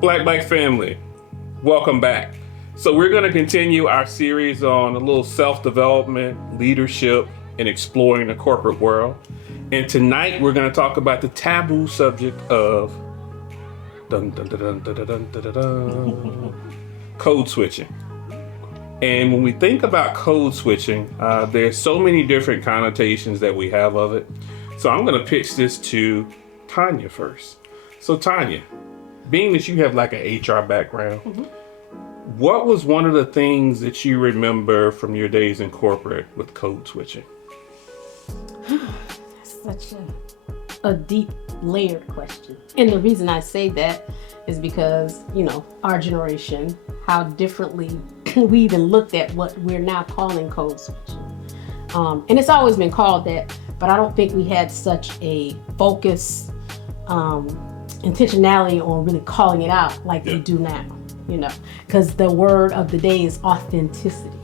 Black family, welcome back. So we're going to continue our series on a little self-development, leadership, and exploring the corporate world. And tonight we're going to talk about the taboo subject of code switching. And when we think about code switching, there's so many different connotations that we have of it. So I'm going to pitch this to Tanya first. So Tanya, being that you have like an HR background, what was one of the things that you remember from your days in corporate with code switching? That's such a deep, layered question. And the reason I say that is because, our generation, how differently we even looked at what we're now calling code switching. And it's always been called that, but I don't think we had such a focus, intentionality on really calling it out like we do now, because the word of the day is authenticity.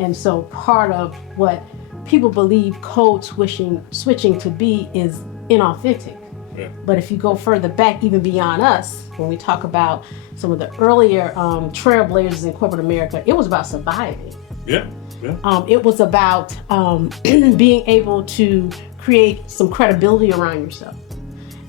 And so part of what people believe code switching to be is inauthentic. Yeah. But if you go further back, even beyond us, when we talk about some of the earlier trailblazers in corporate America, it was about surviving. Yeah. It was about being able to create some credibility around yourself.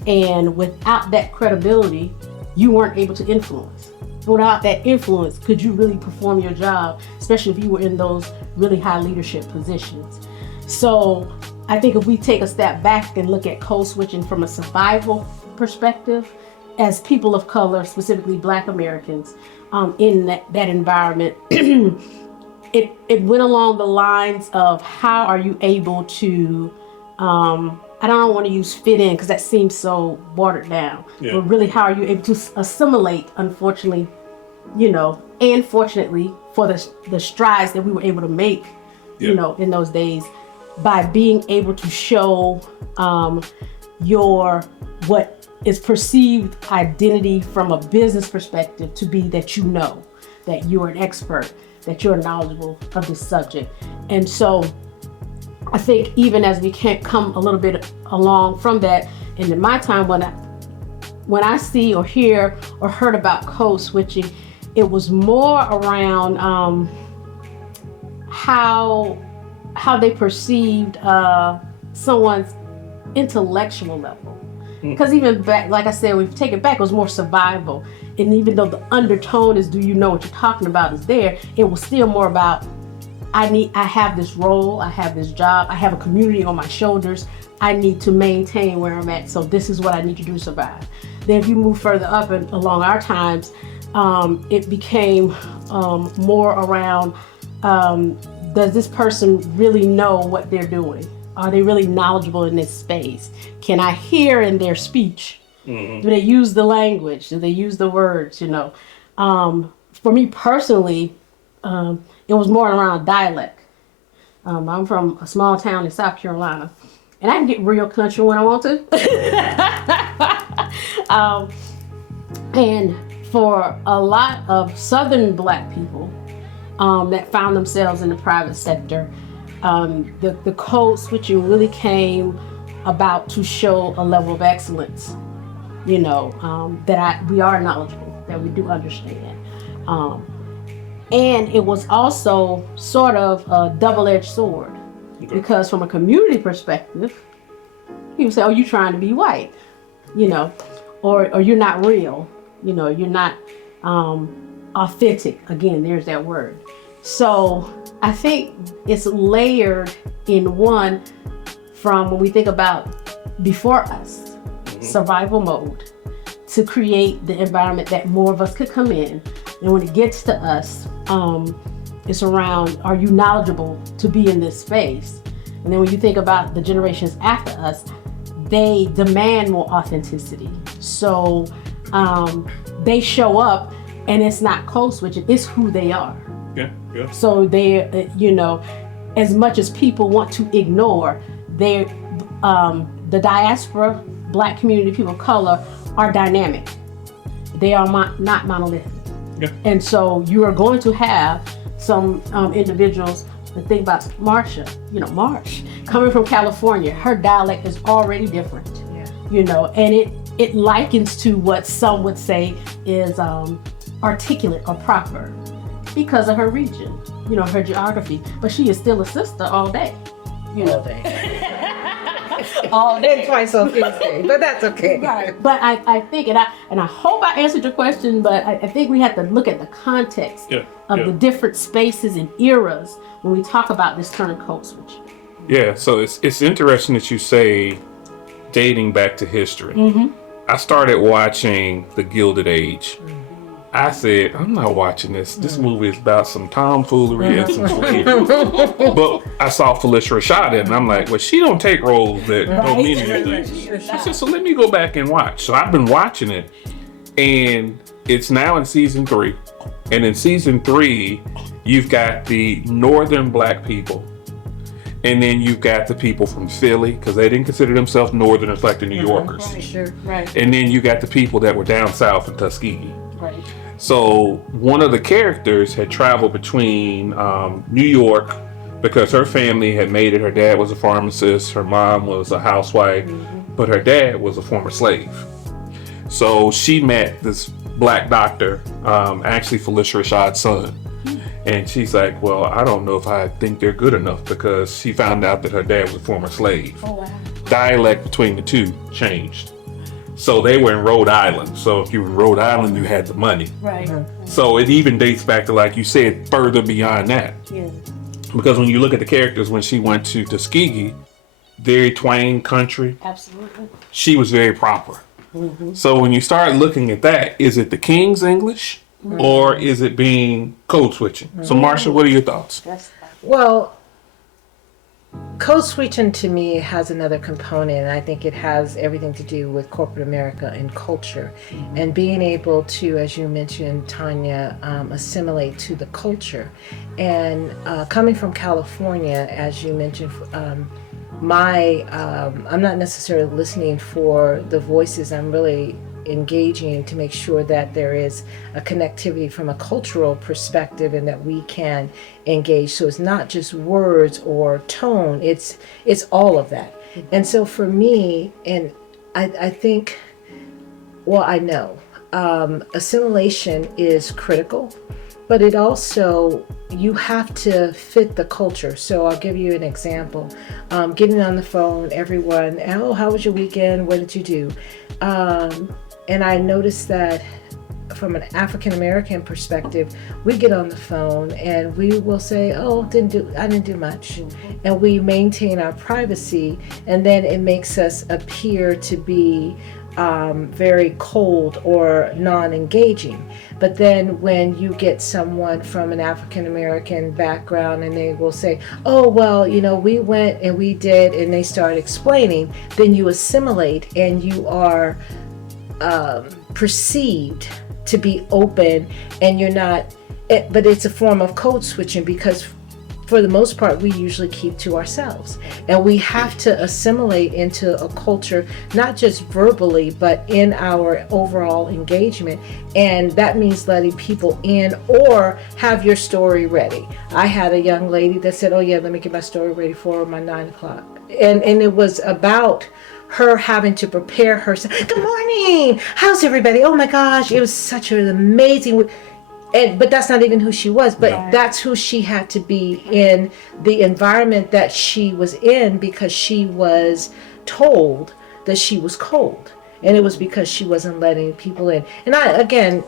And without that credibility, you weren't able to influence. Without that influence, could you really perform your job, especially if you were in those really high leadership positions? So I think if we take a step back and look at code switching from a survival perspective, as people of color, specifically Black Americans, in that environment, it went along the lines of how are you able to, I don't want to use fit in because that seems so watered down, but really how are you able to assimilate, unfortunately, and fortunately for the strides that we were able to make, in those days, by being able to show your what is perceived identity from a business perspective to be that that you're an expert, that you're knowledgeable of this subject. And so I think even as we can't come a little bit along from that, and in my time when I see or hear or heard about code switching, it was more around how they perceived someone's intellectual level. Because even back, like I said, we've taken back, it was more survival. And even though the undertone is, do you know what you're talking about is there, it was still more about, I have this role, I have this job, I have a community on my shoulders, I need to maintain where I'm at, so this is what I need to do to survive. Then if you move further up and along our times, it became more around, does this person really know what they're doing? Are they really knowledgeable in this space? Can I hear in their speech? Mm-hmm. Do they use the language? Do they use the words? For me personally, it was more around dialect. I'm from a small town in South Carolina, and I can get real country when I want to. And for a lot of Southern Black people that found themselves in the private sector, the code switching really came about to show a level of excellence, that we are knowledgeable, that we do understand. And it was also sort of a double-edged sword, because from a community perspective, people say, oh, you're trying to be white, or you're not real, you're not authentic. Again, there's that word. So I think it's layered in one from when we think about before us, survival mode, to create the environment that more of us could come in. And when it gets to us, it's around, are you knowledgeable to be in this space? And then when you think about the generations after us, they demand more authenticity. So they show up and it's not code switching, it's who they are. Yeah. So they, as much as people want to ignore, the diaspora, Black community, people of color are dynamic. They are not monolithic. Yeah. And so you are going to have some individuals that think about Marsha, Marsh, coming from California, her dialect is already different, and it likens to what some would say is articulate or proper because of her region, you know, her geography. But she is still a sister all day. You know, all day, twice on Tuesday, but that's okay. Right. But I think, and I hope I answered your question, but I think we have to look at the context of the different spaces and eras when we talk about this term code switch. Yeah, so it's interesting that you say dating back to history. I started watching The Gilded Age. I said, I'm not watching this. This movie is about some tomfoolery and some slavery. But I saw Felicia Rashad in it, and I'm like, well, she don't take roles that don't mean anything. I said, so let me go back and watch. So I've been watching it, and it's now in season 3. And in season 3, you've got the northern black people. And then you've got the people from Philly, because they didn't consider themselves northerners like the New Yorkers. Right, sure. Right. And then you got the people that were down south in Tuskegee. Right. So one of the characters had traveled between New York because her family had made it. Her dad was a pharmacist, her mom was a housewife, but her dad was a former slave. So she met this black doctor, actually Felicia Rashad's son. And she's like, well, I don't know if I think they're good enough, because she found out that her dad was a former slave. Oh, wow. Dialect between the two changed. So they were in Rhode Island. So if you were in Rhode Island, you had the money. Right. So it even dates back to, like you said, further beyond that. Yeah. Because when you look at the characters, when she went to Tuskegee, very twang country. Absolutely. She was very proper. So when you start looking at that, is it the King's English or is it being code switching? So Marsha, what are your thoughts? Well, code switching to me has another component, and I think it has everything to do with corporate America and culture, and being able to, as you mentioned, Tanya, assimilate to the culture. And coming from California, as you mentioned, I'm not necessarily listening for the voices. I'm really engaging to make sure that there is a connectivity from a cultural perspective and that we can engage. So it's not just words or tone, it's all of that. And so for me, and I think, well, I know assimilation is critical, but it also, you have to fit the culture. So I'll give you an example. Getting on the phone, everyone, oh, how was your weekend? What did you do? And I noticed that from an African American perspective, we get on the phone and we will say, oh, I didn't do much. And we maintain our privacy, and then it makes us appear to be very cold or non-engaging. But then when you get someone from an African American background and they will say, oh, well, we went and we did, and they start explaining, then you assimilate and you are perceived to be open, and you're not, but it's a form of code switching, because for the most part we usually keep to ourselves, and we have to assimilate into a culture, not just verbally but in our overall engagement. And that means letting people in or have your story ready. I had a young lady that said, oh yeah, let me get my story ready for my 9 o'clock, and it was about her having to prepare herself. Good morning, how's everybody? Oh my gosh, it was such an amazing, but that's not even who she was, but that's who she had to be in the environment that she was in, because she was told that she was cold, and it was because she wasn't letting people in. And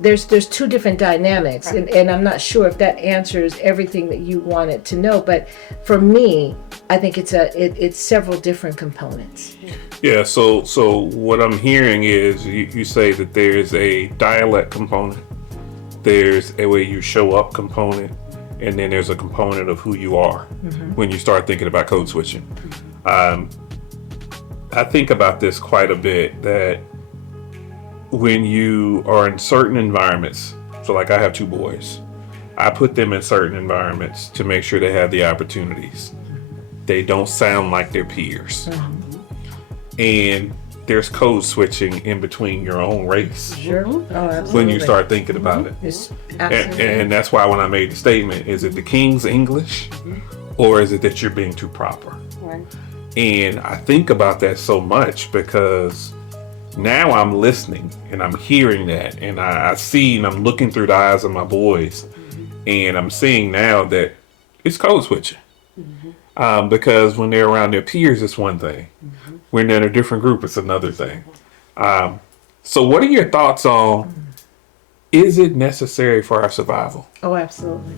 there's two different dynamics, and I'm not sure if that answers everything that you wanted to know, but for me, I think it's several different components. Yeah, so what I'm hearing is you say that there's a dialect component, there's a way you show up component, and then there's a component of who you are when you start thinking about code switching. I think about this quite a bit, that when you are in certain environments, so like I have 2 boys, I put them in certain environments to make sure they have the opportunities. They don't sound like their peers. And there's code switching in between your own race. Sure. Oh, absolutely. When you start thinking about it. And that's why when I made the statement, is it the King's English or is it that you're being too proper? Right. And I think about that so much, because Now I'm listening and I'm hearing that, and I see, and I'm looking through the eyes of my boys, and I'm seeing now that it's code switching. Because when they're around their peers, it's one thing. When they're in a different group, it's another thing. So what are your thoughts on, is it necessary for our survival? Oh, absolutely.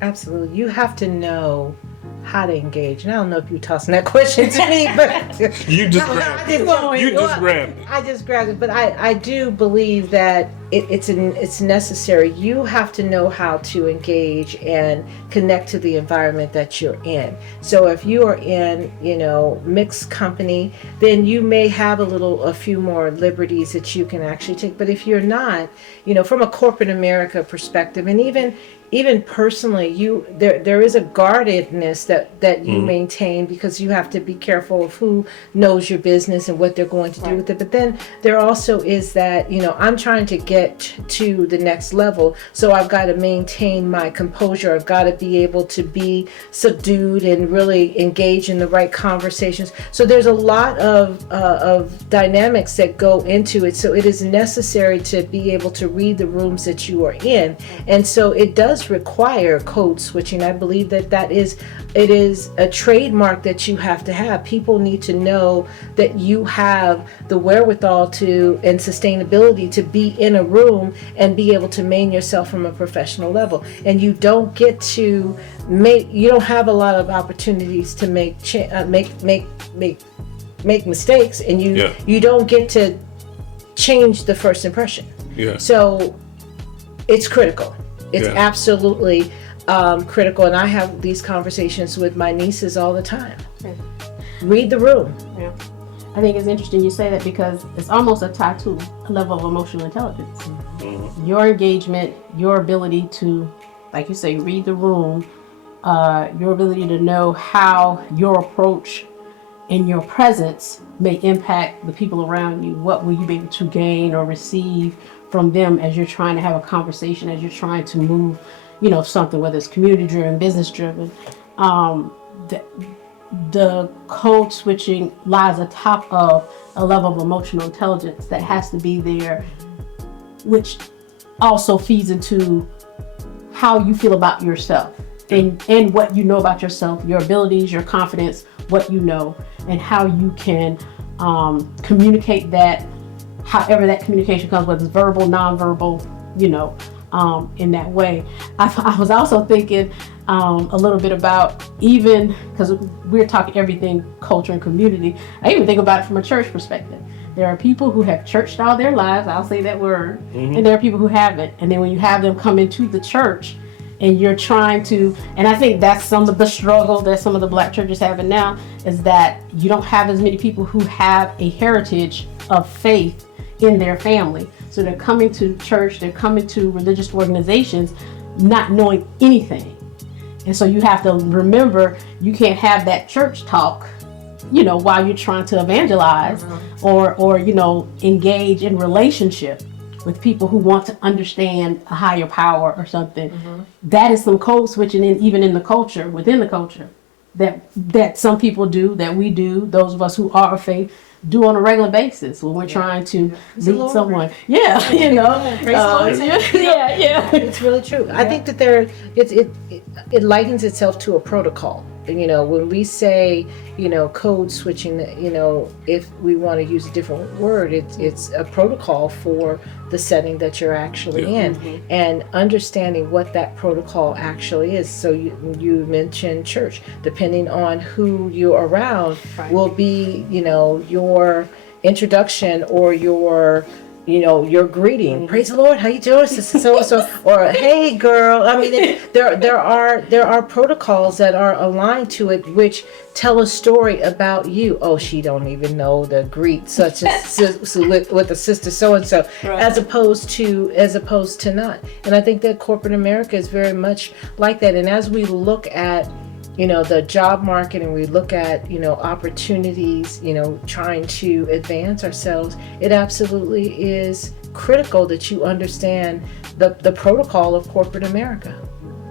Absolutely. You have to know how to engage. And I don't know if you're tossing that question to me, but You just grabbed it. You just grabbed it. I just grabbed it. But I do believe that it's necessary. You have to know how to engage and connect to the environment that you're in. So if you are in, mixed company, then you may have a few more liberties that you can actually take. But if you're not, from a corporate America perspective, and even personally, there is a guardedness that you maintain, because you have to be careful of who knows your business and what they're going to do with it. But then there also is that, I'm trying to get to the next level, so I've got to maintain my composure. I've got to be able to be subdued and really engage in the right conversations. So there's a lot of dynamics that go into it. So it is necessary to be able to read the rooms that you are in, and so it does require code switching. I believe that it is a trademark that you have to have. People need to know that you have the wherewithal and sustainability to be in a room and be able to maintain yourself from a professional level. And you don't get to you don't have a lot of opportunities to make mistakes, and you don't get to change the first impression. So it's critical. It's absolutely critical. And I have these conversations with my nieces all the time. Read the room. Yeah. I think it's interesting you say that, because it's almost a tattoo, a level of emotional intelligence. Your engagement, your ability to, like you say, read the room, your ability to know how your approach and your presence may impact the people around you. What will you be able to gain or receive from them as you're trying to have a conversation, as you're trying to move, something, whether it's community driven, business driven. The code switching lies atop of a level of emotional intelligence that has to be there, which also feeds into how you feel about yourself and what you know about yourself, your abilities, your confidence, what you know, and how you can communicate that, however that communication comes, whether it's verbal, nonverbal, in that way. I was also thinking a little bit about, even because we're talking everything culture and community, I even think about it from a church perspective. There are people who have churched all their lives, I'll say that word, and there are people who haven't. And then when you have them come into the church and you're trying to, and I think that's some of the struggle that some of the Black churches having now, is that you don't have as many people who have a heritage of faith in their family. So they're coming to church, they're coming to religious organizations not knowing anything. And so you have to remember, you can't have that church talk, while you're trying to evangelize or engage in relationship with people who want to understand a higher power or something. That is some code switching even in the culture, within the culture, that some people do, that we do, those of us who are of faith do on a regular basis when we're trying to lead someone. Yeah, It's really true. I think that it likens itself to a protocol. When we say, code switching, if we want to use a different word, it's a protocol for the setting that you're actually in, and understanding what that protocol actually is. So you mentioned church. Depending on who you're around, will be, your introduction or your greeting. Praise the Lord. How you doing? So, or hey, girl. I mean, there are protocols that are aligned to it, which tell a story about you. Oh, she don't even know the greet such as with a sister so and so, as opposed to not. And I think that corporate America is very much like that. And as we look at the job market, and we look at, opportunities, trying to advance ourselves, it absolutely is critical that you understand the protocol of corporate America.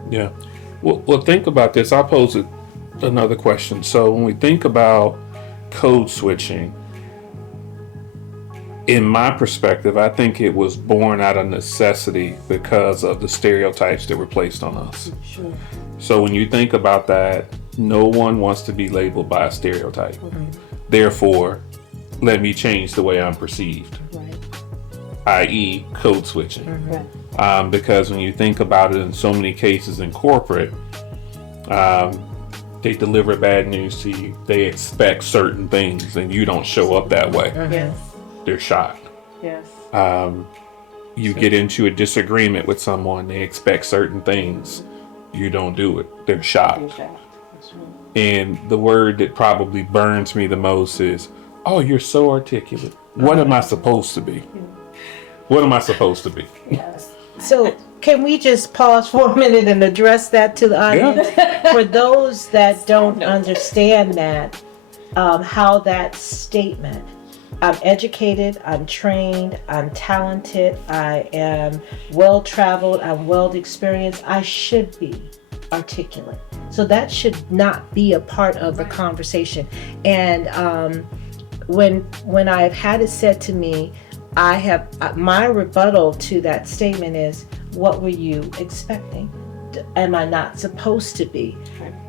Yeah. Well, think about this. I'll pose another question. So when we think about code switching, in my perspective, I think it was born out of necessity because of the stereotypes that were placed on us. Sure. So when you think about that, no one wants to be labeled by a stereotype. Therefore, let me change the way I'm perceived, Right. i.e. code switching. Right. Because when you think about it in so many cases in corporate, they deliver bad news to you. They expect certain things and you don't show up that way. Yes. They're shocked. Yes. You get into a disagreement with someone, they expect certain things. You don't do it. They're shocked. That's right. And the word that probably burns me the most is, oh, you're so articulate. What am I supposed to be? What am I supposed to be? Yes. So can we just pause for a minute and address that to the audience? For those that don't understand that, how that statement, I'm educated, I'm trained, I'm talented, I am well-traveled, I'm well-experienced, I should be articulate. So that should not be a part of the conversation. And when I've had it said to me, I have my rebuttal to that statement is, what were you expecting? Am I not supposed to be?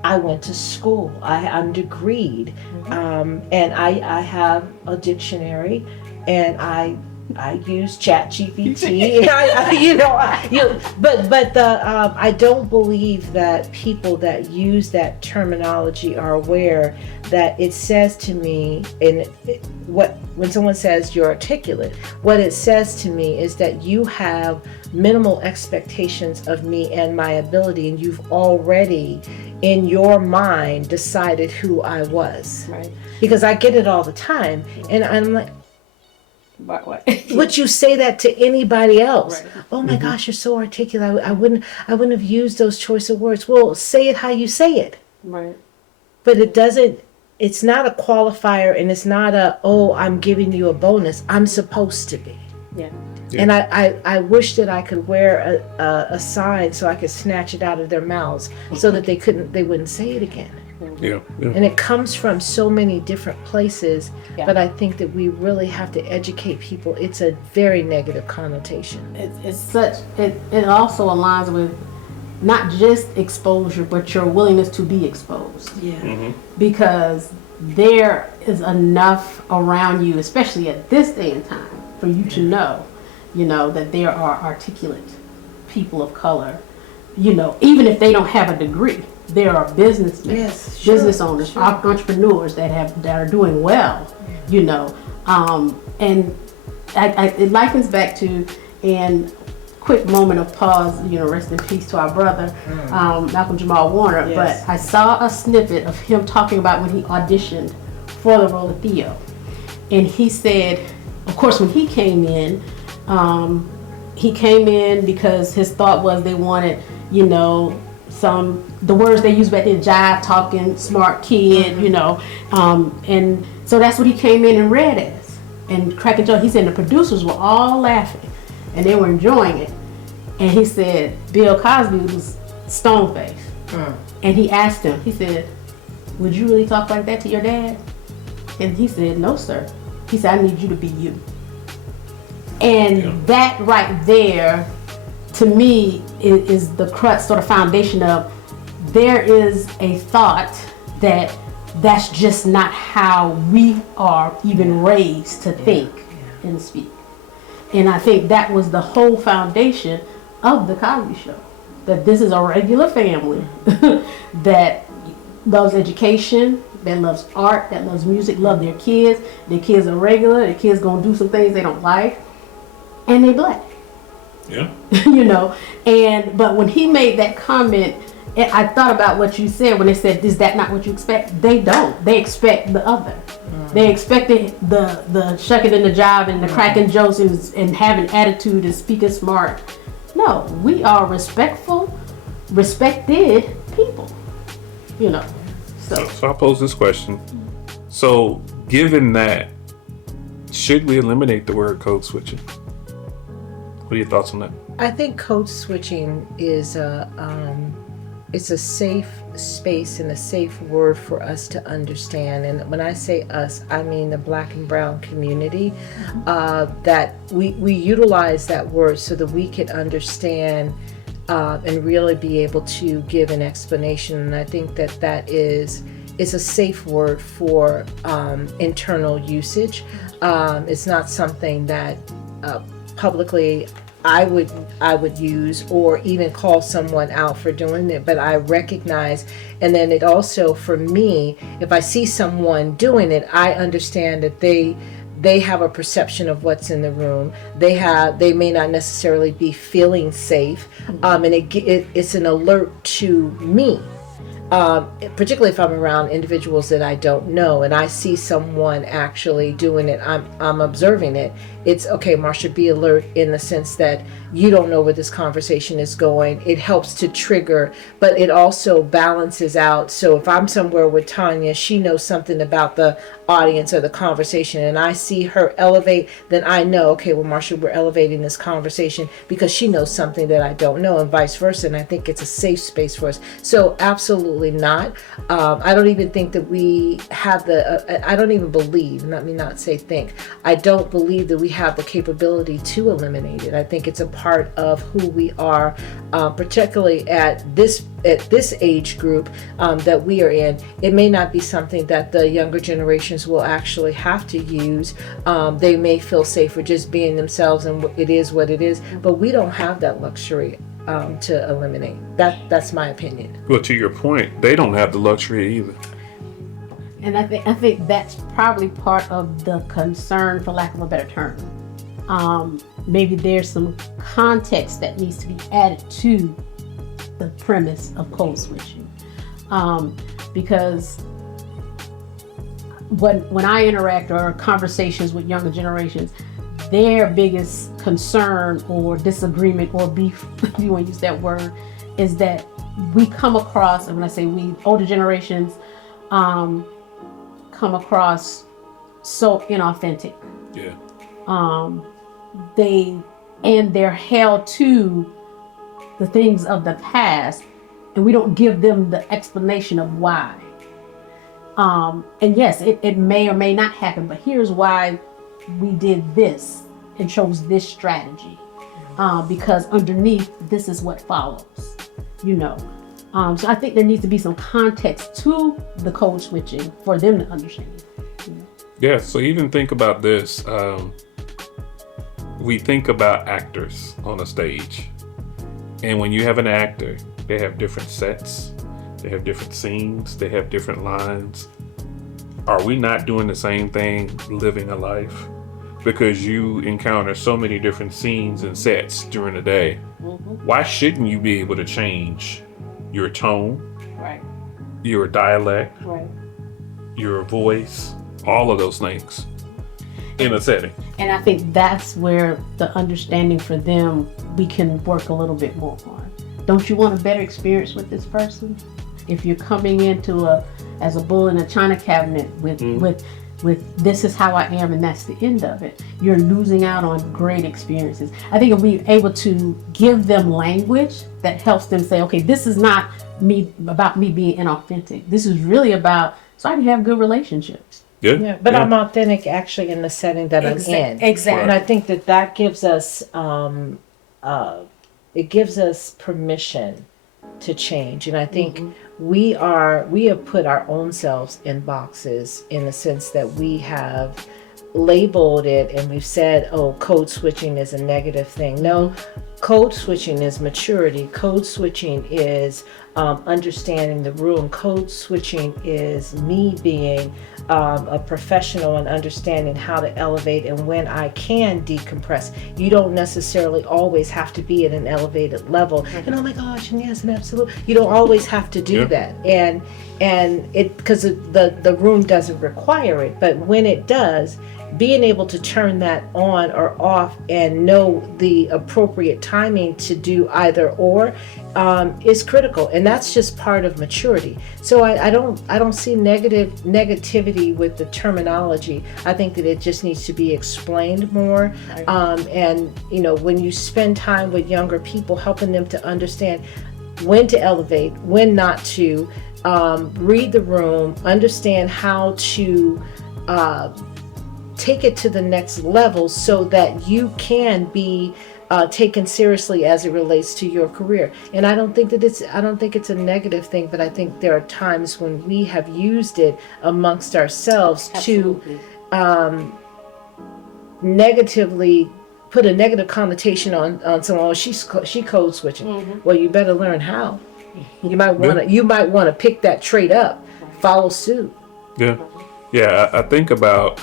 I went to school. I'm degreed, and I have a dictionary, and I use ChatGPT. I don't believe that people that use that terminology are aware that it says to me when someone says you're articulate, what it says to me is that you have minimal expectations of me and my ability, and you've already in your mind decided who I was. Right. Because I get it all the time, and I'm like, What? would you say that to anybody else? Right. Oh my gosh, you're so articulate. I wouldn't have used those choice of words. Well, say it how you say it. Right. But it's not a qualifier, and it's not I'm giving you a bonus. I'm supposed to be. Yeah. Yeah. And I wish that I could wear a sign so I could snatch it out of their mouths so that they wouldn't say it again. Yeah. And it comes from so many different places, Yeah. but I think that we really have to educate people. It's a very negative connotation. It also aligns with not just exposure, but your willingness to be exposed. Yeah. Because there is enough around you, especially at this day and time, for you to know, that there are articulate people of color, even if they don't have a degree. There are businessmen, Yes, sure, business owners, sure. entrepreneurs that are doing well, and it likens back to, and quick moment of pause, rest in peace to our brother, Malcolm Jamal Warner. Yes. But I saw a snippet of him talking about when he auditioned for the role of Theo, and he said, of course, when he came in because his thought was they wanted, the words they used back then, jive talking, smart kid, and so that's what he came in and read as. And cracking jokes, he said the producers were all laughing and they were enjoying it. And he said Bill Cosby was stone faced. And he asked him, he said, would you really talk like that to your dad? And he said, no, sir. He said, I need you to be you. And that right there, to me, is the crux, sort of foundation of, there is a thought that's just not how we are even raised to think and speak. And I think that was the whole foundation of the Cosby Show. That this is a regular family that loves education, that loves art, that loves music, love their kids. Their kids are regular, their kids gonna do some things they don't like, and they black. Yeah. But when he made that comment, I thought about what you said when they said, is that not what you expect? They don't. They expect the other. They expect the shucking in the job and the cracking jokes and having attitude and speaking smart. No, we are respected people. So I'll pose this question. So given that, should we eliminate the word code switching? What are your thoughts on that? I think code switching is it's a safe space and a safe word for us to understand. And when I say us, I mean the Black and brown community, that we utilize that word so that we could understand and really be able to give an explanation. And I think that is a safe word for internal usage. It's not something that publicly I would use or even call someone out for doing it, but I recognize, and then it also, for me, if I see someone doing it, I understand that they have a perception of what's in the room. They may not necessarily be feeling safe, and it's an alert to me. Particularly if I'm around individuals that I don't know and I see someone actually doing it, I'm observing it. It's okay, Marsha, be alert in the sense that you don't know where this conversation is going. It helps to trigger, but it also balances out. So if I'm somewhere with Tanya, she knows something about the audience or the conversation, and I see her elevate, then I know, okay, well, Marsha, we're elevating this conversation because she knows something that I don't know, and vice versa. And I think it's a safe space for us. So absolutely not. I don't even think that we have I don't even believe, let me not say think, I don't believe that we have the capability to eliminate it. I think it's a part of who we are, particularly at this age group that we are in. It may not be something that the younger generations will actually have to use. They may feel safer just being themselves, and it is what it is, but we don't have that luxury to eliminate. That's my opinion. Well, to your point, they don't have the luxury either. And I think that's probably part of the concern, for lack of a better term. Maybe there's some context that needs to be added to the premise of code switching, because when I interact or conversations with younger generations, their biggest concern or disagreement or beef, if you want to use that word, is that we come across, and when I say we, older generations come across so inauthentic. Yeah. They're held to the things of the past, and we don't give them the explanation of why. And yes, it may or may not happen, but here's why we did this and chose this strategy, because underneath this is what follows, so I think there needs to be some context to the code switching for them to understand. Yeah, so even think about this. We think about actors on a stage, and when you have an actor, they have different sets, they have different scenes, they have different lines. Are we not doing the same thing, living a life? Because you encounter so many different scenes and sets during the day. Mm-hmm. Why shouldn't you be able to change your tone, right, your dialect, right, your voice, all of those things in a setting? And I think that's where the understanding for them, we can work a little bit more on. Don't you want a better experience with this person? If you're coming into as a bull in a china cabinet with this is how I am and that's the end of it, you're losing out on great experiences. I think if we're able to give them language that helps them say, okay, this is not about me being inauthentic. This is really about so I can have good relationships. Yeah, but I'm authentic actually in the setting that I'm in. Exactly. And I think that gives us it gives us permission to change. And I think we have put our own selves in boxes in the sense that we have labeled it and we've said, oh, code switching is a negative thing. No, code switching is maturity. Code switching is understanding the room. Code switching is me being a professional and understanding how to elevate and when I can decompress. You don't necessarily always have to be at an elevated level. And oh my gosh, and yes, and absolutely. You don't always have to do that. And it, because the room doesn't require it, but when it does, being able to turn that on or off and know the appropriate timing to do either or is critical, and that's just part of maturity. So I don't see negativity with the terminology. I think that it just needs to be explained more. And when you spend time with younger people, helping them to understand, when to elevate, when not to, read the room, understand how to take it to the next level so that you can be taken seriously as it relates to your career. And I don't think it's a negative thing, but I think there are times when we have used it amongst ourselves Absolutely. to negatively put a negative connotation on someone. Oh, she code switching. Well, you better learn how. You might want to pick that trait up, follow suit. Yeah. I think about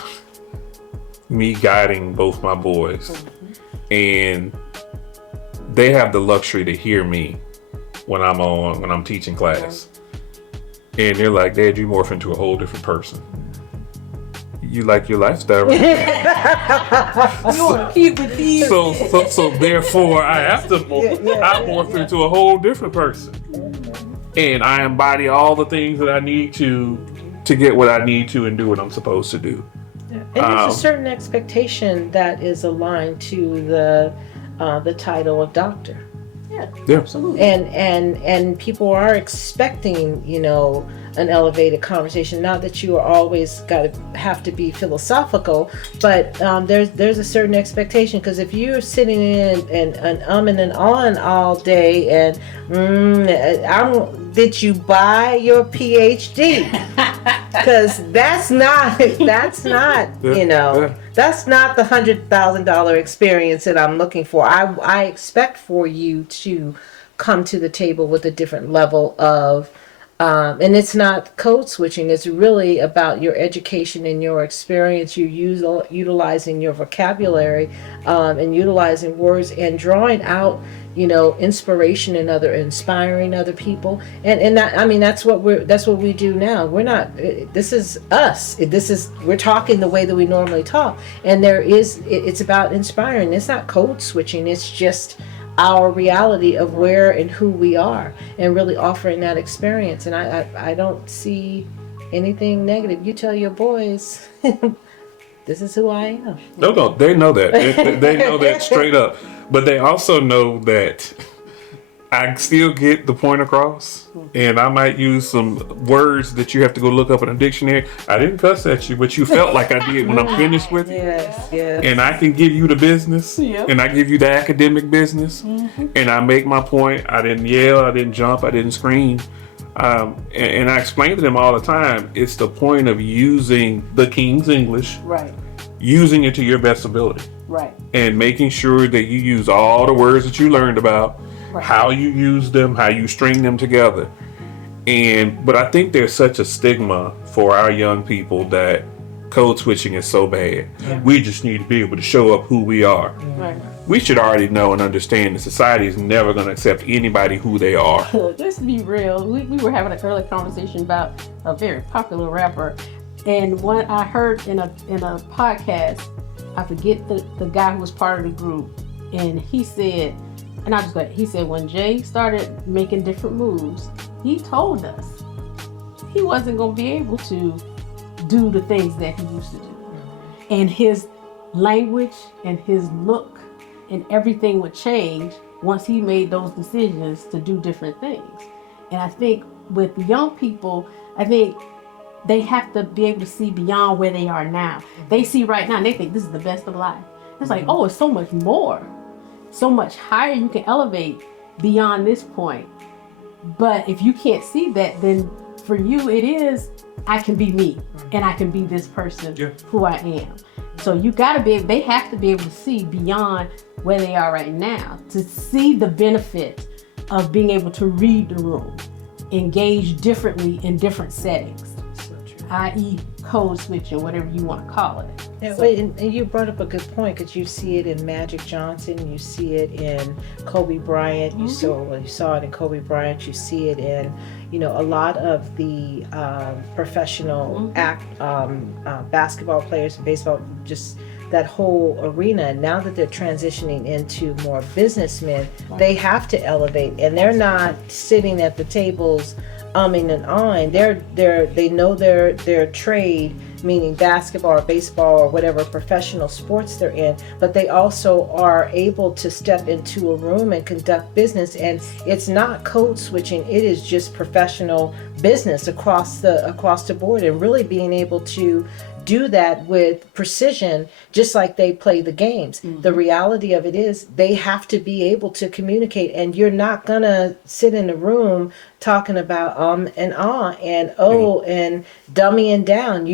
me guiding both my boys, and they have the luxury to hear me when I'm teaching class, and they're like, "Dad, you morph into a whole different person. You like your lifestyle, right?" You want to keep with these. So therefore, I have to I morph into a whole different person, and I embody all the things that I need to get what I need to and do what I'm supposed to do. And there's a certain expectation that is aligned to the title of doctor. Yeah, Yeah. absolutely. And people are expecting, an elevated conversation. Not that you are always have to be philosophical, but there's a certain expectation, because if you're sitting in and and on all day and did you buy your PhD? Because that's not that's not the $100,000 experience that I'm looking for. I expect for you to come to the table with a different level of and it's not code switching. It's really about your education and your experience. You utilizing your vocabulary and utilizing words and drawing out, inspiration in inspiring other people. And that's what we do now. We're not. This is us. We're talking the way that we normally talk. And it's about inspiring. It's not code switching. It's just our reality of where and who we are, and really offering that experience. And I don't see anything negative. You tell your boys, this is who I am. No, they know that. They know that straight up. But they also know that I still get the point across, and I might use some words that you have to go look up in a dictionary. I didn't cuss at you, but you felt like I did when I'm finished with you. Yes. And I can give you the business, Yep. and I give you the academic business, and I make my point. I didn't yell, I didn't jump, I didn't scream. And I explain to them all the time, it's the point of using the King's English, Right. using it to your best ability, Right. and making sure that you use all the words that you learned about, how you use them, how you string them together. But I think there's such a stigma for our young people that code switching is so bad. Yeah. We just need to be able to show up who we are. Right. We should already know and understand that society is never going to accept anybody who they are. Just to be real, we were having an early conversation about a very popular rapper, and what I heard in a podcast, I forget the guy who was part of the group, and he said, he said when Jay started making different moves, he told us he wasn't going to be able to do the things that he used to do. And his language and his look and everything would change once he made those decisions to do different things. And I think with young people, I think they have to be able to see beyond where they are now. They see right now and they think this is the best of life. It's like, oh, it's so much more. So much higher you can elevate beyond this point. But if you can't see that, then for you it is, I can be me and I can be this person who I am. So you gotta they have to be able to see beyond where they are right now to see the benefit of being able to read the room, engage differently in different settings, i.e. code switching, whatever you want to call it. Yeah, and you brought up a good point, because you see it in Magic Johnson, you see it in Kobe Bryant, you saw it in Kobe Bryant, you see it in a lot of the professional basketball players, baseball, just that whole arena. Now that they're transitioning into more businessmen, they have to elevate, and they're not sitting at the tables umming and ahhing. They know their trade, meaning basketball or baseball or whatever professional sports they're in, but they also are able to step into a room and conduct business. And it's not code switching, it is just professional business across the board, and really being able to do that with precision, just like they play the games. The reality of it is they have to be able to communicate, and you're not gonna sit in a room talking about and and and dummying down.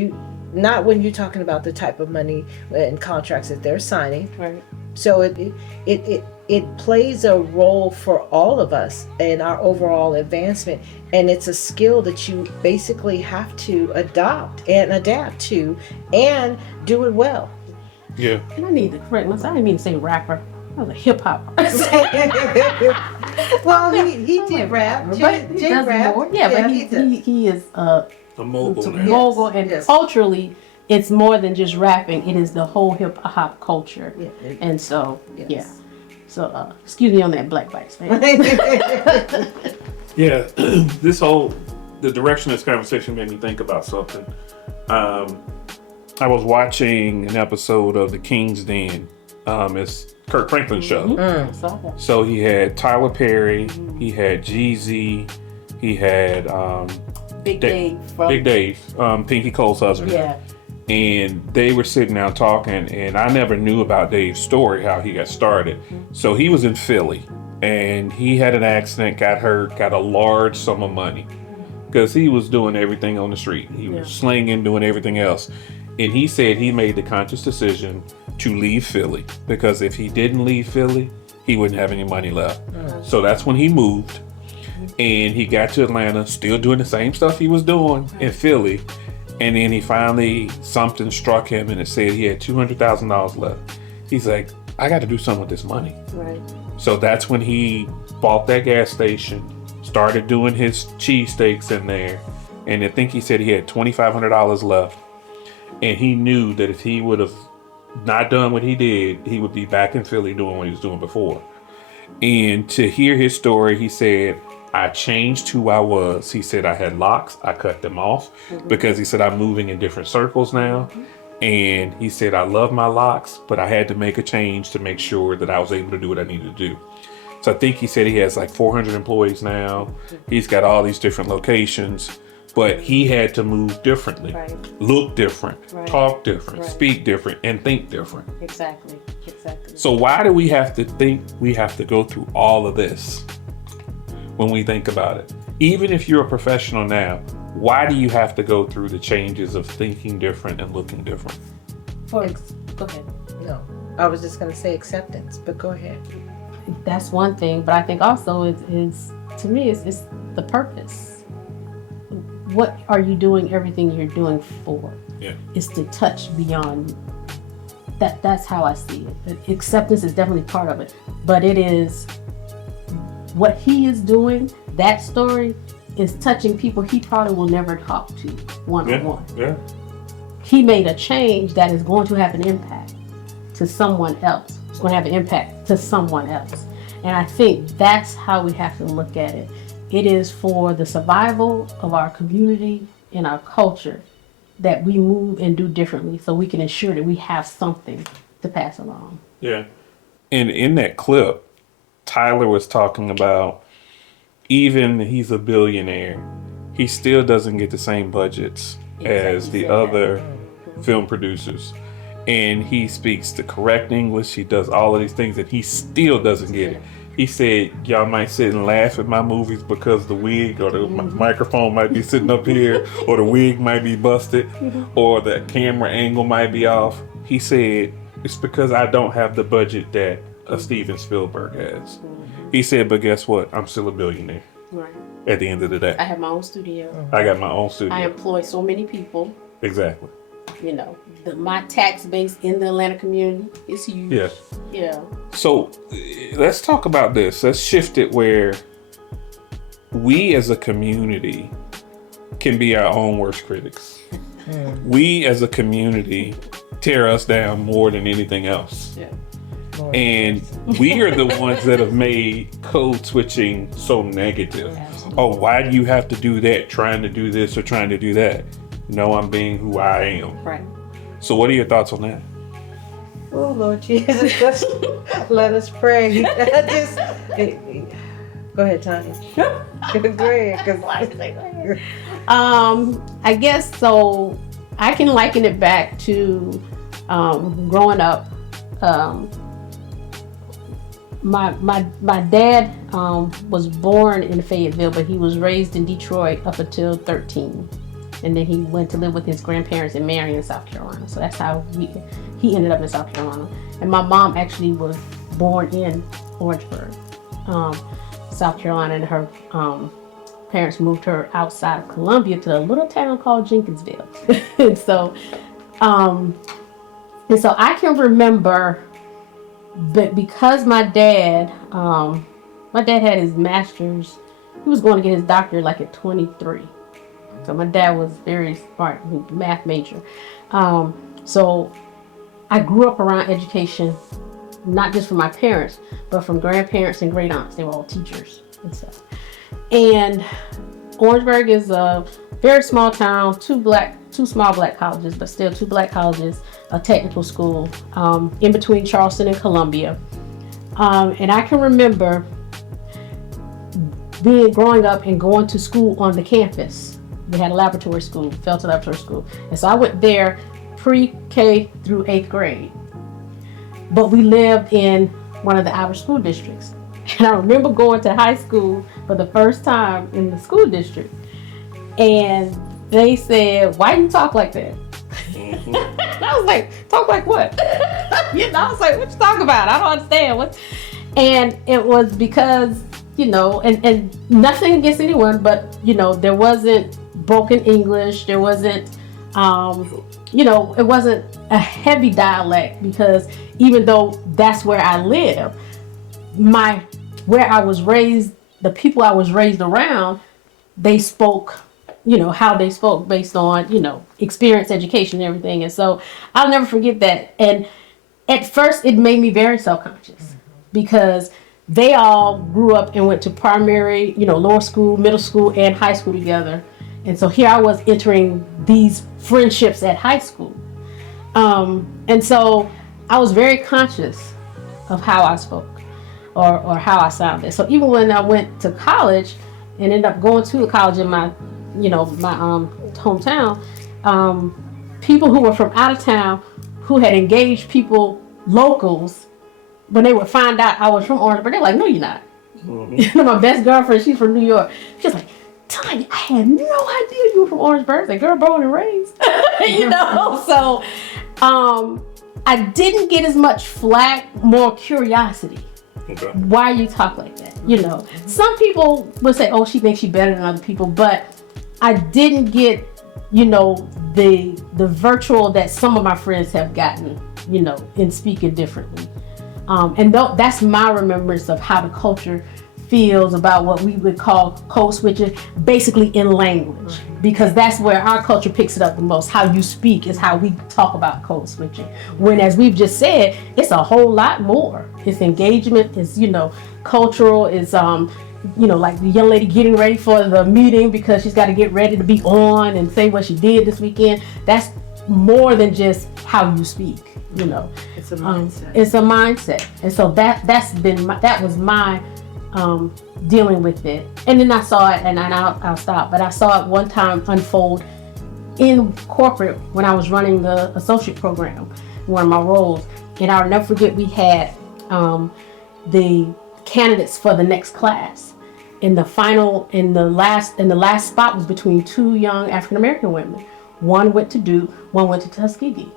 Not when you're talking about the type of money and contracts that they're signing. Right. So it plays a role for all of us in our overall advancement, and it's a skill that you basically have to adopt and adapt to and do it well. Yeah. And I need to correct myself. I didn't mean to say rapper. I was a hip hop. Well, he did rap, But he does rap. more. Yeah, but he is A mogul now. mogul, and Yes. culturally, it's more than just rapping. It is the whole hip hop culture, Yeah. and so Yes. yeah. So excuse me on that Black Bites, man. Yeah, the direction of this conversation made me think about something. I was watching an episode of The King's Den. It's Kirk Franklin's show. So he had Tyler Perry, he had Jeezy, he had Big Dave from Big Dave, Pinky Cole's husband. yeah. And they were sitting down talking, and I never knew about Dave's story, how he got started. So he was in Philly, and he had an accident, got hurt, got a large sum of money, because he was doing everything on the street. He was slinging, doing everything else. And he said he made the conscious decision to leave Philly, because if he didn't leave Philly, he wouldn't have any money left. So that's when he moved, and he got to Atlanta, still doing the same stuff he was doing in Philly. And then he finally, something struck him, and it said he had $200,000 left. He's like, I got to do something with this money. Right. So that's when he bought that gas station, started doing his cheesesteaks in there. And I think he said he had $2,500 left. And he knew that if he would have not done what he did, he would be back in Philly doing what he was doing before. And to hear his story, he said, I changed who I was. He said I had locks, I cut them off, because he said I'm moving in different circles now. And he said I love my locks, but I had to make a change to make sure that I was able to do what I needed to do. So I think he said he has like 400 employees now. He's got all these different locations, but he had to move differently, look different, talk different, speak different, and think different. Exactly. So why do we have to think we have to go through all of this when we think about it? Even if you're a professional now, why do you have to go through the changes of thinking different and looking different? Go ahead. No, I was just going to say acceptance, but go ahead. That's one thing, but I think also is to me is the purpose. What are you doing everything you're doing for? Yeah. Is to touch beyond that. That's how I see it. Acceptance is definitely part of it, but it is what he is doing. That story is touching people he probably will never talk to one-on-one. Yeah. He made a change that is going to have an impact to someone else. It's going to have an impact to someone else. And I think that's how we have to look at it. It is for the survival of our community and our culture that we move and do differently, so we can ensure that we have something to pass along. Yeah. And in that clip, Tyler was talking about, even he's a billionaire, he still doesn't get the same budgets as the other film producers. And he speaks the correct English. He does all of these things, and he still doesn't get it. He said, y'all might sit and laugh at my movies because the wig or the microphone might be sitting up here, or the wig might be busted, or the camera angle might be off. He said, it's because I don't have the budget that a Steven Spielberg has. He said, but guess what? I'm still a billionaire. Right. At the end of the day. I have my own studio. I got my own studio. I employ so many people. Exactly. You know, my tax base in the Atlanta community is huge. Yeah. Yeah. So let's talk about this. Let's shift it where we as a community can be our own worst critics. We as a community tear us down more than anything else. Yeah. And we are the ones that have made code switching so negative. Oh, why do you have to do that? Trying to do this or trying to do that? No, I'm being who I am. Right. So what are your thoughts on that? Oh, Lord Jesus, let us pray. Go ahead, Tanya. Go ahead. I guess so. I can liken it back to growing up. My dad was born in Fayetteville, but he was raised in Detroit up until 13. And then he went to live with his grandparents in Marion, South Carolina. So that's how he ended up in South Carolina. And my mom actually was born in Orangeburg, South Carolina, and her parents moved her outside of Columbia to a little town called Jenkinsville. and so I can remember, but because my dad had his master's, he was going to get his doctorate like at 23. So my dad was very smart, math major. So I grew up around education, not just from my parents, but from grandparents and great aunts. They were all teachers and stuff. And Orangeburg is a very small town, two small black colleges, but still two black colleges, a technical school, in between Charleston and Columbia. And I can remember growing up and going to school on the campus. We had a laboratory school, Felton Laboratory School. And so I went there pre-K through 8th grade. But we lived in one of the outer school districts. And I remember going to high school for the first time in the school district. And they said, "Why do you talk like that?" And I was like, "Talk like what?" I was like, "What you talking about? I don't understand." What? And it was because, and nothing against anyone, but, there wasn't broken English. There wasn't, it wasn't a heavy dialect, because even though that's where I live, where I was raised, the people I was raised around, they spoke, how they spoke based on, experience, education, and everything. And so I'll never forget that. And at first it made me very self-conscious, because they all grew up and went to primary, lower school, middle school, and high school together. And so here I was entering these friendships at high school. And so I was very conscious of how I spoke or how I sounded. So even when I went to college and ended up going to a college in my hometown, people who were from out of town who had engaged people, locals, when they would find out I was from Orangeburg, they're like, "No, you're not." Mm-hmm. My best girlfriend, she's from New York. She's like, "Tanya, I had no idea you were from Orangeburg." Like, girl, born and raised. So I didn't get as much flack, more curiosity. Okay. Why you talk like that? Some people would say, "Oh, she thinks she's better than other people," but I didn't get, the virtual that some of my friends have gotten, in speaking differently. And that's my remembrance of how the culture feels about what we would call code switching, basically in language, because that's where our culture picks it up the most. How you speak is how we talk about code switching. When, as we've just said, it's a whole lot more. It's engagement, it's, cultural, it's, like the young lady getting ready for the meeting because she's got to get ready to be on and say what she did this weekend. That's more than just how you speak. It's a mindset. It's a mindset, and so that was my dealing with it. And then I saw it, and I'll stop. But I saw it one time unfold in corporate when I was running the associate program, one of my roles. And I'll never forget, we had the candidates for the next class. In the last spot was between two young African American women. One went to Duke, one went to Tuskegee.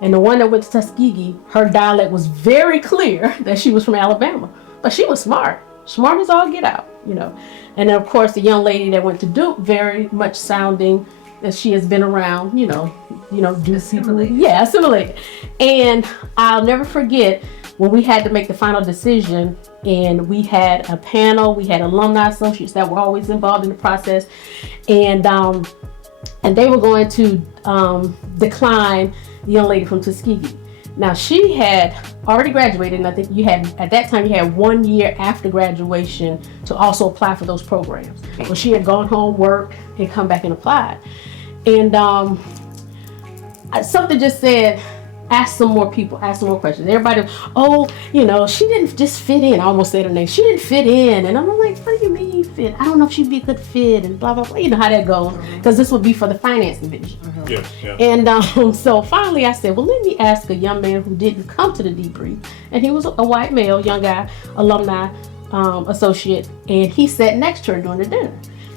And the one that went to Tuskegee, her dialect was very clear that she was from Alabama, but she was smart as all get out, And then of course the young lady that went to Duke, very much sounding that she has been around, Duke assimilated. Yeah, assimilated. And I'll never forget when we had to make the final decision, and we had a panel, we had alumni associates that were always involved in the process, and they were going to decline the young lady from Tuskegee. Now she had already graduated, and I think at that time you had 1 year after graduation to also apply for those programs. So she had gone home, worked, and come back and applied. And something just said, ask some more people, ask some more questions. Everybody, she didn't just fit in. I almost said her name. She didn't fit in. And I'm like, what do you mean fit? I don't know if she'd be a good fit and blah, blah, blah. You know how that goes. Because this would be for the finance division. Yeah. And so finally I said, well, let me ask a young man who didn't come to the debrief. And he was a white male, young guy, alumni, associate. And he sat next to her during the dinner.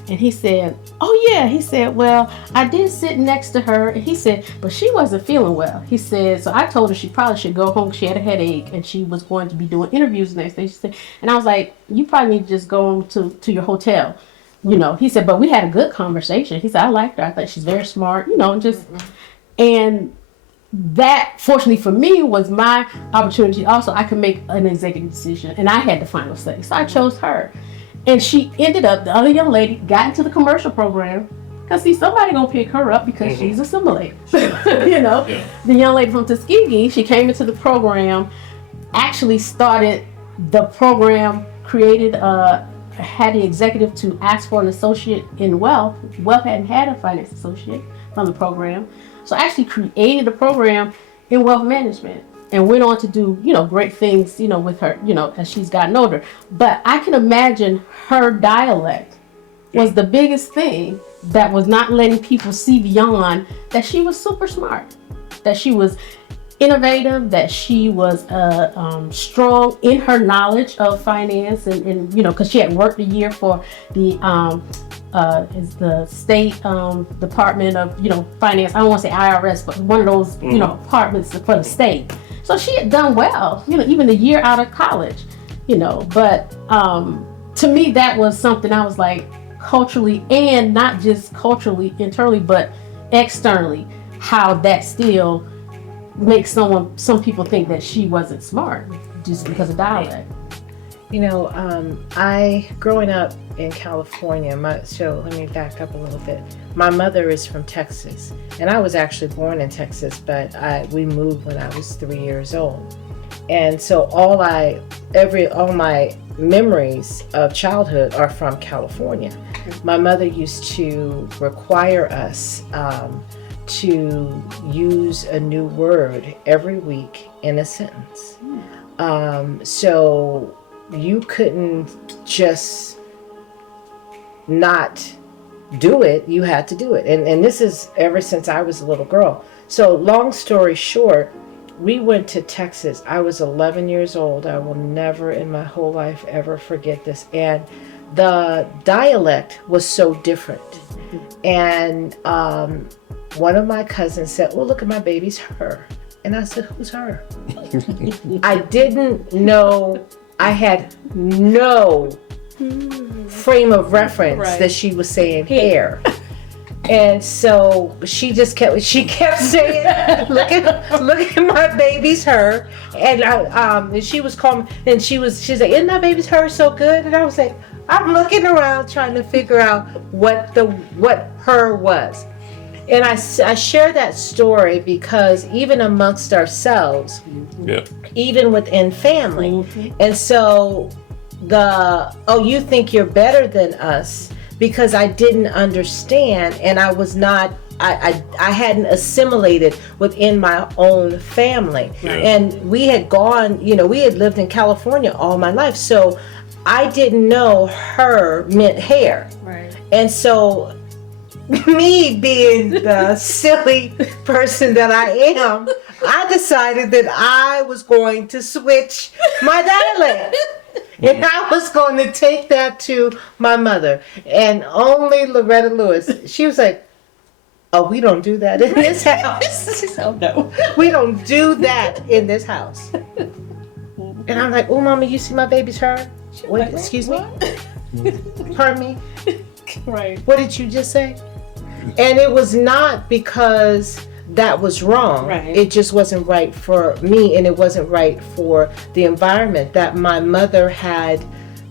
And he said, oh yeah, he said, well, I did sit next to her. And he said, but she wasn't feeling well. He said, so I told her she probably should go home. She had a headache and she was going to be doing interviews the next day. She said, and I was like, you probably need to just go to your hotel. He said, but we had a good conversation. He said, I liked her. I thought she's very smart, and that, fortunately for me, was my opportunity. Also, I could make an executive decision and I had the final say. So I chose her. And she ended up, the other young lady got into the commercial program because somebody gonna pick her up because she's assimilated. The young lady from Tuskegee, she came into the program, actually started the program, had the executive to ask for an associate in wealth. Wealth hadn't had a finance associate from the program. So I actually created a program in wealth management. And went on to do, great things, with her, as she's gotten older. But I can imagine her dialect was the biggest thing that was not letting people see beyond that she was super smart, that she was innovative, that she was strong in her knowledge of finance, and because she had worked a year for the state department of finance. I don't want to say IRS, but one of those departments for the state. So she had done well, even a year out of college, but to me that was something I was like, culturally, and not just culturally internally, but externally, how that still makes some people think that she wasn't smart just because of dialect. Growing up in California, let me back up a little bit. My mother is from Texas, and I was actually born in Texas, but we moved when I was 3 years old. And so all my memories of childhood are from California. My mother used to require us to use a new word every week in a sentence. So you couldn't just not do it, you had to do it. And this is ever since I was a little girl. So long story short, we went to Texas. I was 11 years old. I will never in my whole life ever forget this. And the dialect was so different. And one of my cousins said, oh, look at my baby's her. And I said, who's her? I didn't know. I had no frame of reference that she was saying hair. And so she kept saying, look at my baby's her. And she was calling, and she's like, isn't my baby's her so good? And I was like, I'm looking around trying to figure out what her was. And I share that story because even amongst ourselves, even within family, and so you think you're better than us because I didn't understand, and I was not, I hadn't assimilated within my own family. And we had gone, we had lived in California all my life, so I didn't know her meant hair. Right. And so me being the silly person that I am, I decided that I was going to switch my dialect. And I was going to take that to my mother. And only Loretta Lewis, she was like, oh, we don't do that in this house. Oh, no. We don't do that in this house. And I'm like, oh, Mama, you see my baby's her? What? Excuse me? Pardon me? Right. What did you just say? And it was not because that was wrong. Right. It just wasn't right for me, and it wasn't right for the environment that my mother had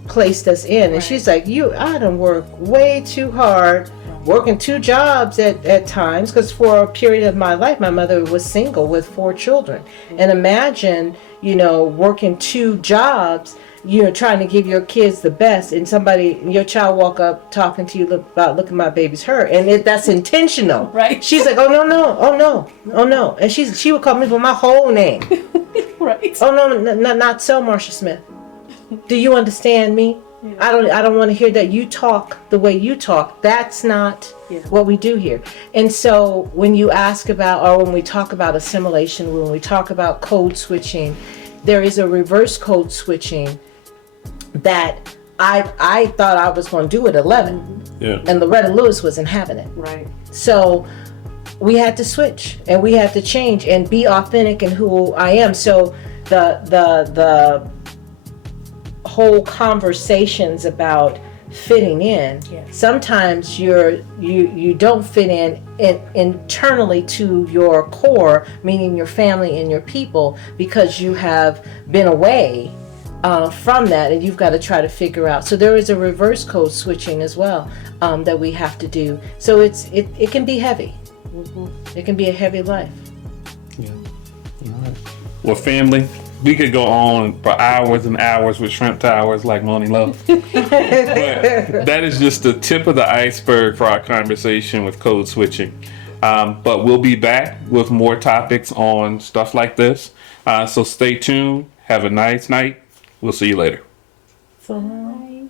placed us in. And she's like, I done worked way too hard working 2 jobs at times, because for a period of my life, my mother was single with 4 children. And imagine, working 2 jobs, trying to give your kids the best, and your child walk up talking to you about, look at my baby's hurt, and that's intentional. Right. She's like, oh no, and she would call me by my whole name. Right. Oh no, not so, Marsha Smith. Do you understand me? Yeah. I don't want to hear that you talk the way you talk. That's not what we do here. And so when you ask about, or when we talk about assimilation, when we talk about code switching, there is a reverse code switching that I thought I was going to do at 11. Yeah. And Loretta Lewis wasn't having it. Right. So we had to switch, and we had to change and be authentic in who I am. So the whole conversations about fitting in, sometimes you don't fit in internally to your core, meaning your family and your people, because you have been away from that, and you've got to try to figure out. So there is a reverse code switching as well that we have to do. So it can be heavy. It can be a heavy life. Yeah. All right. Well, family, we could go on for hours and hours with shrimp towers like Moni Love. But that is just the tip of the iceberg for our conversation with code switching. But we'll be back with more topics on stuff like this. So stay tuned. Have a nice night. We'll see you later. Bye.